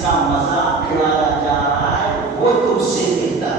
جس کا مذاق اڑایا جا رہا ہے وہ تم سے بہتر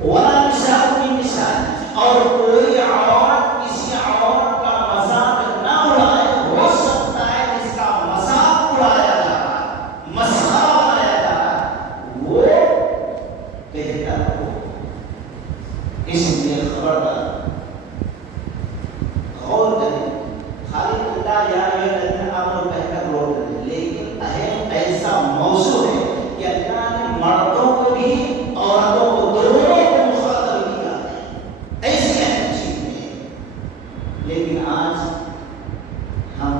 ہو، ولا نساء من نساء، اور کوئی عورت کسی عورت کا مذاق نہ اڑائے، ہو سکتا ہے جس کا مذاق اڑایا جا رہا ہے، مسخرہ بنایا جا رہا ہے، وہ بہتر ہو۔ اس لیے خبردار غور کریں، خالی اللہ یا الذین آمنوا کہہ کر غور کریں، لیکن اہم ایسا موضوع ہے کہ اللہ نے مردوں کو بھی عورتوں کو دونوں کو مخاطب کیا ہے، ایسی اہم چیز ہے۔ لیکن آج ہم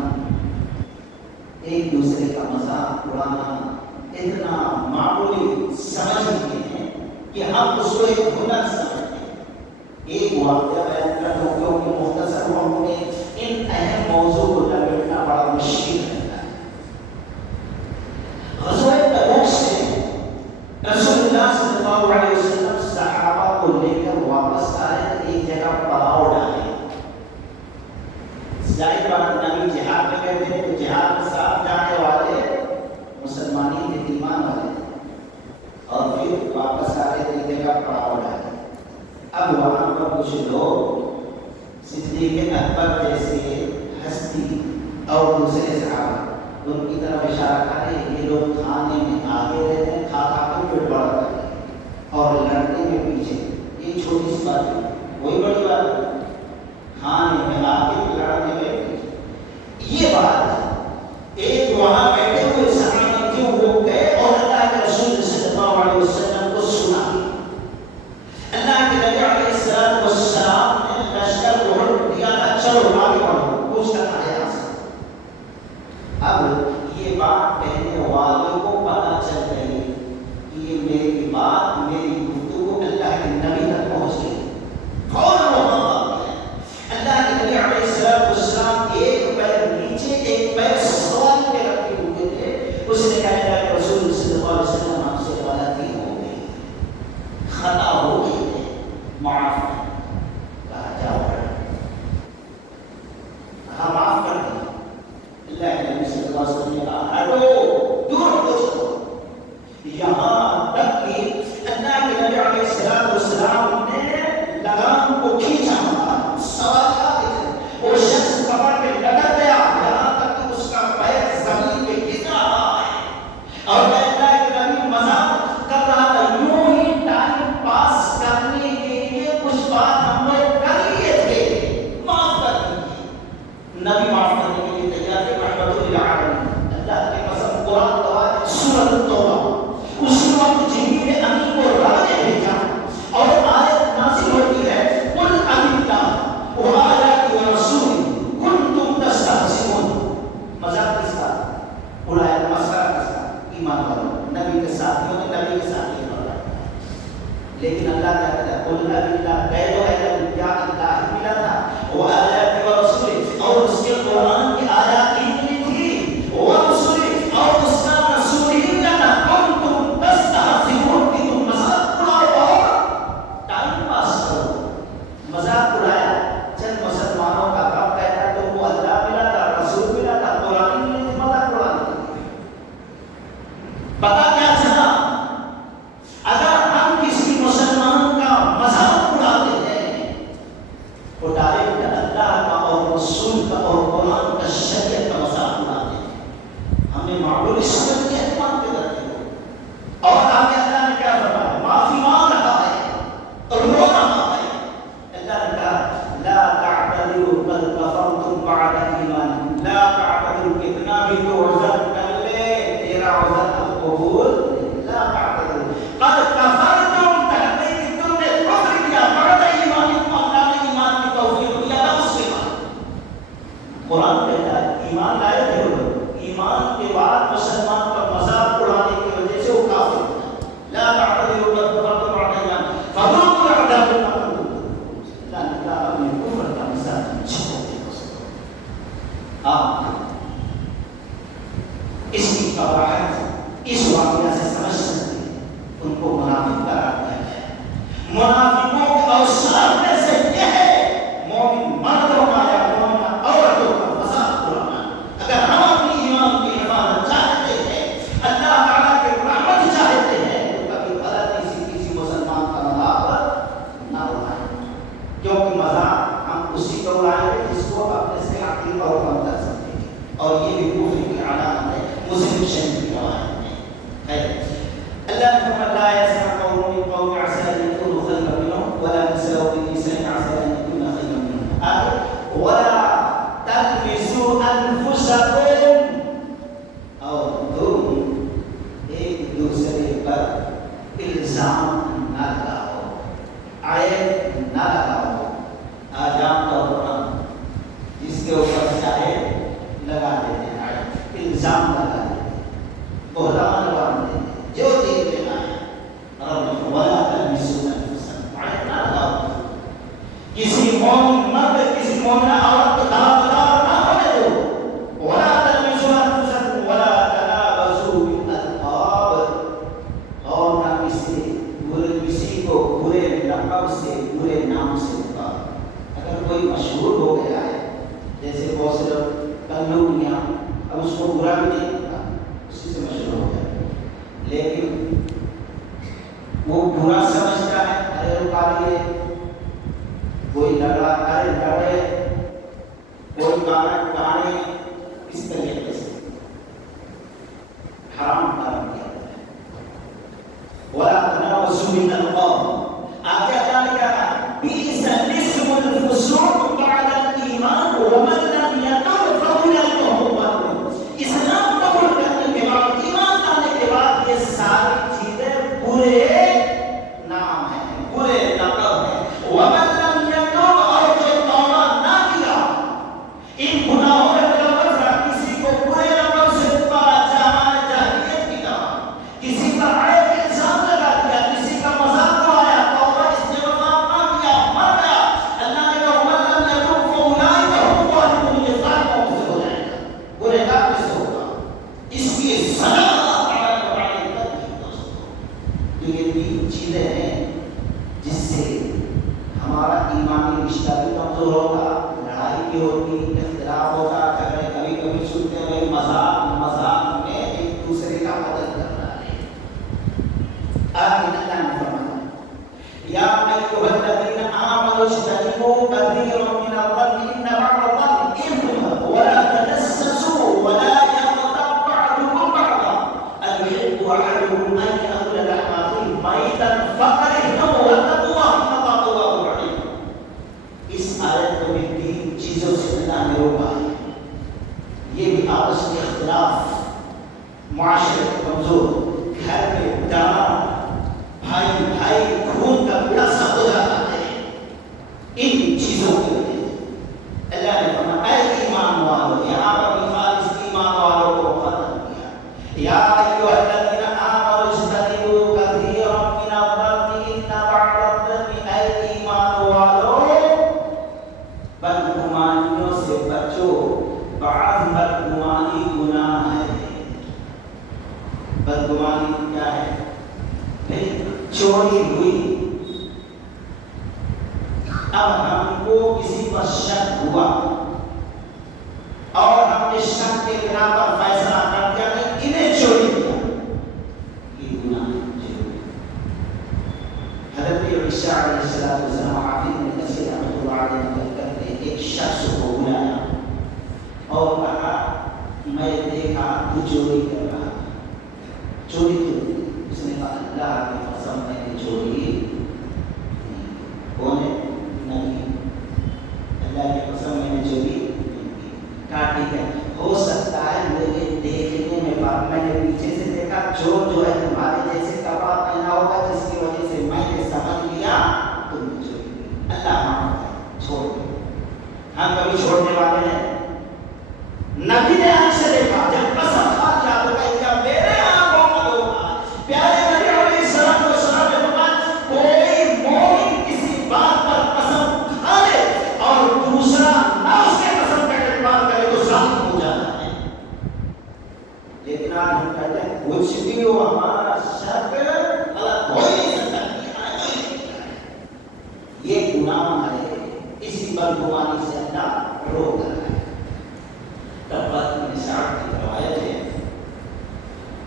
ایک دوسرے کا مذاق اڑانا اتنا معمولی سمجھ لیتے ہیں کہ ہم اس کو ایک ہنر سمجھتے ہیں۔ ایک واقعہ بیان کر دوں کیونکہ مختصر وقت میں ان اہم موضوع کو لپیٹنا بڑا مشکل رہتا ہے۔ غزوہ تبوک سے رسول اللہ صلی اللہ علیہ وسلم صحابہ کو لے کر واپس آئے، ایک جگہ پڑاؤ ڈالے۔ ظاہر بات نبی جہاد میں گئے تھے تو جہاد میں ساتھ جانے والے مسلمانی تھے، ایمان والے تھے، اور پھر واپس آ رہے تھے، ایک جگہ پڑاؤ ڈالے۔ اب وہاں پر کچھ لوگ صدیق اکبر جیسے ہستی اور دوسرے صحابہ ان کی طرف اشارہ کرے، یہ لوگ کھانے میں آگے رہتے ہیں، کھا کھا کے پیٹ بڑا کرتے ہیں اور لڑنے میں پیچھے۔ یہ چھوٹی سی بات ہے، کوئی بڑی بات نہیں، کھانے میں آگے لڑنے میں پیچھے۔ یہ بات ایک وہاں بیٹھے ہوئے صحابی تھے، وہ گئے اور اللہ کے رسول صلی اللہ علیہ وسلم کو سنا۔ اللہ کے نبی علیہ السلام نے لشکر کو حکم دیا تھا، چلو آگے بڑھو، کچھ کرنا ہے یہاں سے۔ اب یہ بات کہنے والوں کو پتہ چل گئی کہ یہ میری بات، میری گفتگو اللہ کے نبی تک پہنچ گئی۔ کون وہ بات ہے؟ اللہ کے نبی علیہ السلام ایک پیر نیچے ایک پیر سوال پہ رکھے ہوئے تھے۔ اس نے کہا کہ رسول صلی اللہ علیہ وسلم ہم سے غلطی ہو گئی، خطا ہو گئی ہے، معاف کہا جاؤ، کہا معاف کر دیا۔ اللہ کے نبی صلی اللہ علیہ وسلم نے کہا ہٹو، دور ہو جاؤ، یہاں تک کہ اللہ کے نبی علیہ السلام نے لگام کو کھینچا، سوال تھے، وہ شخص پکڑ کے لگا گیا، یہاں تک کہ اس کا پیر زمین پہ گر رہا ہے، اور اللہ کے نبی مذاق کر رہا تھا، یوں ہی ٹائم پاس کرنے کے لیے کچھ بات ہم نے کر لیے تھے، معاف کر دیجیے۔ نبی معاف کرنے کے لیے تیار تھے، رحمت للعالمین، اللہ کی قسم، قرآن گواہ، سورۃ التوبہ، اسی وقت جبریل امین کو راہ بھیجا اور آیت نازل ہوتی ہے، قل اللہ وآیاتہ ورسولہ کنتم تستہزئون۔ مذاق کس کا اڑایا، مسخرہ کس کا؟ ایمان والوں، نبی کے ساتھیوں نے نبی کے ساتھ یہ اڑایا۔ لیکن اللہ کیا کہتا ہے، قل اللہ، کہہ دو ہے جب کیا اللہ ہی ملا تھا، وآیاتہ ورسولہ، اور اس کے قرآن کی آیات ہی ملی تھی، ورسولہ، اور اس کا رسول ہی ملا تھا، کنتم تستہزئون، کہ تم مذاق اڑاؤ اور ٹائم پاس کرو۔ مذاق اڑایا، چند مسلمانوں کا کب کہتا ہے تو وہ اللہ ملا تھا، رسول ملا تھا، قرآن ملی تھی، مذاق اڑانے کے لیے۔ پتا کیا چلا؟ اگر ہم کسی مسلمان کا مذاق اڑاتے ہیں، اٹھارے اللہ کا اور رسول کا اور قرآن کا، شریعت کا مذاق اڑاتے ہیں، ہم نے معمولی سمجھ کے احترام کے رکھتے ہو۔ اور آگے اللہ نے کیا فرمایا؟ معافی مانگ رہا ہے، رو رہا ہے۔ اللہ نے کہا لا تعتذروا قد کفرتم بعد ایمانکم، لا تعتذروا، کتنا بھی تو عذر کر لے، تیرا عذر اب قبول نہیں، لا تعتذروا قد کفرتم، کہتے کہ تم نے کفر کیا، بعد ایمانکم، اللہ نے ایمان کی توفیق دیا تھا اس کے بعد۔ قرآن کہتا ہے ایمان لائے تھے وہ لوگ، ایمان کے بعد مسلمان کا مذاق اڑانے کی وجہ سے وہ کافر ہوتا ہے۔ لا تعتذروا قد کفرتم بعد ایمانکم فذوقوا العذاب بما کنتم تکفرون۔ اللہ نے کہا اپنے کفر کا مذاق چھوڑ دیا۔ آپ اس کی قواعد اس واقعہ سے سمجھ سکتے ہیں، ان کو منافق قرار دیا گیا ہے۔ منافقوں کے اوصاف میں سے یہ ہے، مومن مردوں کا یا مومن عورتوں کا مذاق اڑانا۔ اگر ہم اپنی ایمان کی حفاظت چاہتے ہیں، اللہ مسلم شریف کی روایت میں ہے۔ اللہ نے فرمایا لا يسمع قوم من قوم عسى ان يكونوا خيرا منهم ولا نساء من نساء عسى ان يكون خيرا منهم ولا تلمسوا انفسكم اور تم ایک دوسرے پر الزام نہ لگاؤ، عیب نہ لگاؤ۔ آجام کا قرآن جس کے اوپر چاہے لگا دیتے ہیں، عیب الزام لگا دیتے ہیں، بہتان لگا دیتے ہیں، جو چیز لینا ہے رب ولا تلمسوا انفسکم، عیب نہ لگاؤ۔ کسی مومن مرد کسی مومنہ عورت کو دعوتدار نہ ہونے دو۔ ولا تلمسوا انفسکم ولا تنابزوا بالالقاب، اور نہ کسی کو برے لقب سے برے نام سے پکارو۔ اگر کوئی مشہور ہو گیا ہے، جیسے بہت سے لوگ کلو میاں، اب اس کو برا بھی نہیں پتا، اسی سے مشہور ہو گیا، لیکن وہ برا سمجھتا ہے، ارے رکالیے کوئی لڑا، ارے لڑے، کوئی گانا گانے، اس طریقے سے حرام کام کیا ہے۔ ولا تنابزوا بالالقاب، آگے اللہ نے کہا بئس الاسم الفسوق بعد الايمان ومن لم يتب فاولئك هم الظالمون۔ اسلام قبول کرنے کے بعد، ایمان لانے کے بعد یہ ساری چیزیں برے نام ہیں، برے لقب ہیں۔ ومن لم يتب، اور جو توبہ نہ کیا ان گناہوں میں ملوث رہا، کسی کو برے لقب سے پکارا، جہان جاہلیت کی طرح، کسی پر عیب الزام لگا دیا، کسی کا مذاق اڑایا، توبہ اس نے وفا نہ کیا، مر گیا، اللہ نے کہا ومن لم يتب فاولئک هم الظالمون، یہ ظالموں میں سے ہو جائے گا، گنہگار میں سے ہوگا۔ اس کی سزا اللہ تعالیٰ نے بیان کر دی دوستو۔ تو یہ تین چیزیں ہیں جس سے ہمارا ایمانی رشتہ بھی کمزور ہوگا، لڑائی بھی ہوگی، اختلاف ہوگا، جھگڑے کبھی کبھی سنتے ہوئے مذاق میں ایک دوسرے کا قتل کرنا ہے۔ آگے اللہ نے فرمایا یا ایھا الذین آمنوا اجتنبوا کثیرا من الظن ان بعض الظن اثم ولا تجسسوا ولا یغتب بعضکم بعضا ایحب احدکم ان یأکل لحم اخیہ میتا فکرہتموہ واتقوا اللہ ان اللہ تواب رحیم۔ اس آیت کو بھی تین چیزوں سے اللہ نے روکا ہے۔ یہ بھی آپس میں اختلاف، معاشرے کمزور، گھر میں ڈرنا، بھائی بھائی خون کا پیاسا ہو جاتا ہے، ان چیزوں کی وجہ سے اللہ نے فرمایا اے ایمان والو، یہاں پر بھی خالص ایمان والوں کو ختم کیا۔ یا ایھا الذین آمنوا اجتنبوا کثیرا من الظن ان بعض الظن، اے ایمان والو بدگمانیوں سے بچو، بعض بدگمانی گناہ ہے۔ بدگمانی کیا ہے؟ چوری ہوئی، اب ہم کو کسی پر شک ہوا اور ہم نے شک کے بنا پر فیصلہ کر دیا کہ انہیں چوری کیا، یہ گناہ ہے۔ حضرت عیسیٰ علیہ السلام حافظ ابن کثیر رحمۃ اللہ علیہ نقل کرتے ہیں، ایک شخص کو بلایا اور کہا میں دیکھا تو چوری کر رہا تھا، چوری کیوں؟ اس نے کہا اللہ کی قسم میں نے چوری کون ہے؟ نہیں، اللہ کی قسم میں نے چوری نہیں کی۔ کہا ٹھیک ہے، ہو سکتا ہے میرے دیکھنے میں بات، میں نے پیچھے سے دیکھا چور جو ہے تمہارے جیسے کپڑا پہنا ہوگا جس کی وجہ سے میں نے سمجھ لیا تم نے چوری کی، اللہ معاف کرے، چھوڑ دو۔ ہم کبھی چھوڑنے والے ہیں؟ نبی نے آنکھ سے دیکھا، جب قسم کھا لیا تو کہہ دیا میرے آنکھوں کا دھوکا۔ پیارے نبی علیہ السلام نے فرمایا کوئی مومن کسی بات پر قسم کھا لے اور دوسرا نہ اس کے قسم کا اعتبار کرے تو ظالم ہو جاتا ہے۔ لیکن آج ہم کہتے ہیں کچھ بھی ہو ہمارا شک غلط ہو نہیں سکتا، یہ گناہ ہے، اسی بدگمانی سے اللہ روک رہا ہے۔ تبت بن سعد کی روایت ہے،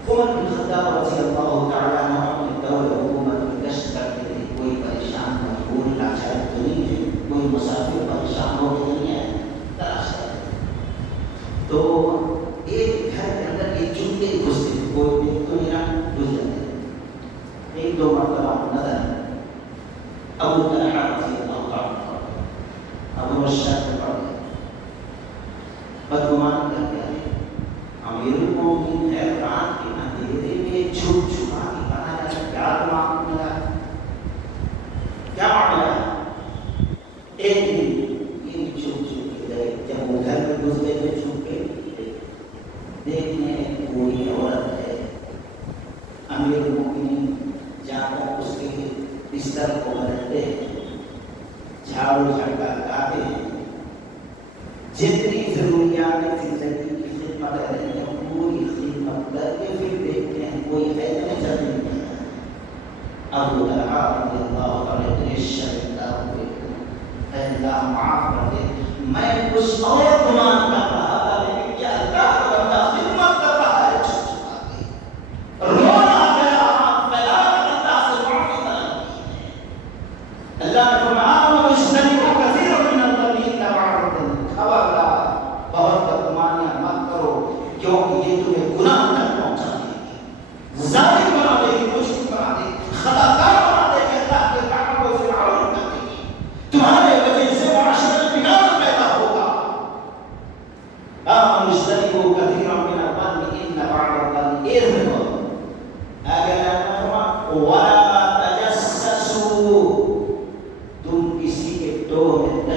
عمر بن خطاب رضی اللہ تعالیٰ عنہ نے دور حکومت میں گشت کرتے تھے، کوئی پریشان مجبور لاچار تو نہیں ہے، کوئی مسافر پریشان ہو تو نہیں ہے، تلاش کرتے تو ایک گھر کے اندر ایک جوتے سیدھے گھستے کوئی دیکھ تو نہیں رہا گھس جاتے. ایک دو مرتبہ نظر ابو طلحہ رضی اللہ عنہ ابو الشاہ پڑھ گئے بدگمان کر کے آئے. امیر المومنین ہے رات کے اندھیرے میں چھپ چھپا کے کہا جائے کیا معاملہ کیا معاملہ. ایک دن یہ چھپ چھپ کے گئے. جب وہ گھر میں گھس گئے تو چھپ کے دیکھنے کوئی عورت ہے. امیر المومنین جا کر اس کے بستر کو بدلتے ہیں, جھاڑو جھٹکا لگاتے ہیں, جتنی ضروریات زندگی کی خدمت کریں گے پوری خدمت کر کے پھر دیکھتے ہیں کوئی ہے نہیں چل نہیں. ابو طلحہ رضی اللہ عنہ شرمندہ ہوئے, اے اللہ معاف کر دے, میں کچھ اور گمان کر رہا